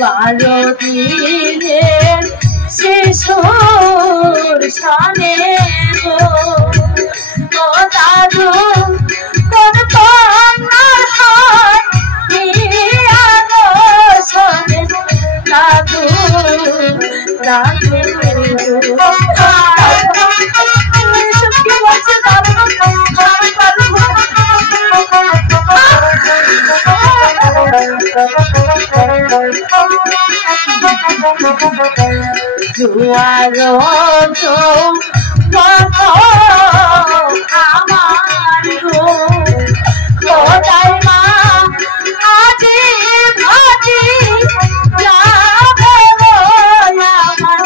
বারো দিনের শিশুর সামনে গো দাদু কোন কন্যার হাত দিয়া গো শোনে দাদু দাদু সত্যি বলছে দাদু জুয়ারো আমার গো খোদাই মা আজি ভাজি যাবে গো আমার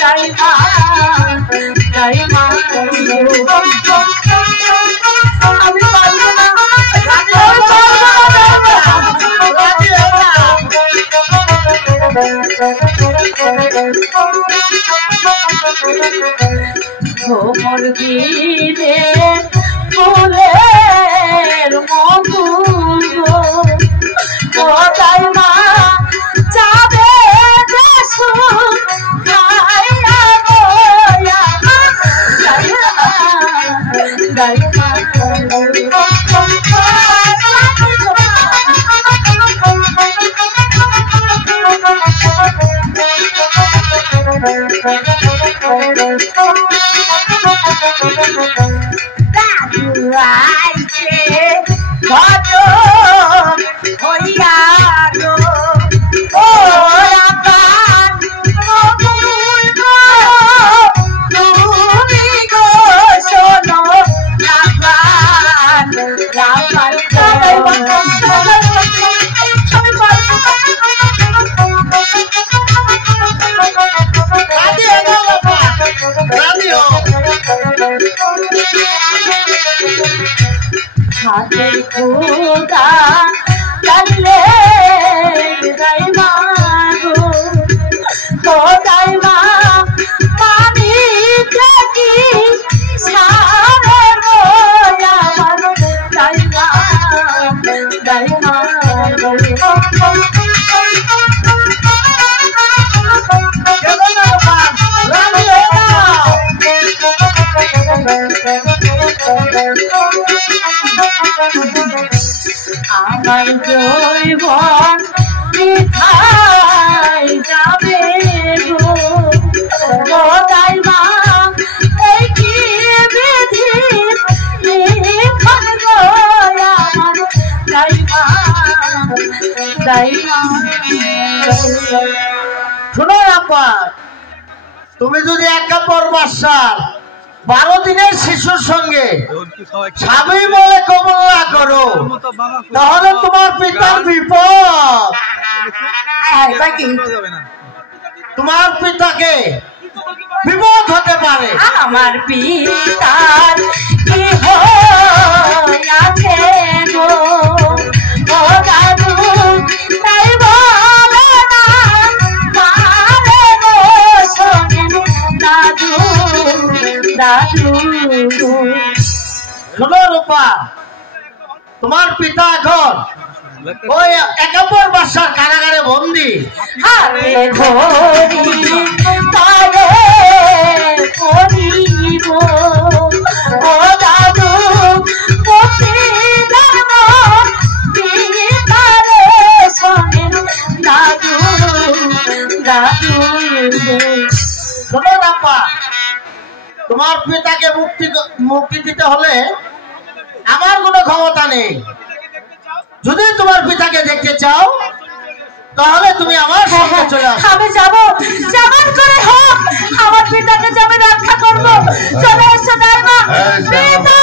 যাই মা আমি পারবো না ভোমর দিনে ফুলের মধুর কোথায় মা যাবে দেশু গাইয়া গোয়া গাইয়া হাতে খোদা জানলে যাই মা গো খোদাই মা পানি দেখি সারে গো আমার যাই মা আমার জৈবন মিঠাই যাবে গো খোদাই মা এই কি বিধি লিখন গো আমার যাই মা শোনো আপা, তুমি যদি একাত্তর বাদশার 12 দিনের শিশুর সঙ্গে স্বামী বলে কবল না করো তাহলে তোমার পিতার বিপদ। তোমার পিতাকে বিপদ হতে পারে। আমার পিতার কি হইয়াছে গো ও দাদু তাই বলে না মারে গো শোনেন দাদু দাদু। শোনো রূপা, তোমার পিতা এখন ওই 71 বাদশার কারাগারে বন্দী। হাতে ধরি তারে করিব ও দাদু পতি ধর্ম পিতারে শোনেন দাদু দাদু। শোনো রূপা, তোমার পিতাকে মুক্তি দিতে হলে আমার কোনো ক্ষমতা নেই। যদি তোমার পিতাকে দেখতে চাও তাহলে তুমি আমার সঙ্গে চলে আসো। আমি যাবো, যেমন করে হোক আমার পিতাকে যাবে রক্ষা করবো। চলে এসো দাইমা পিতা।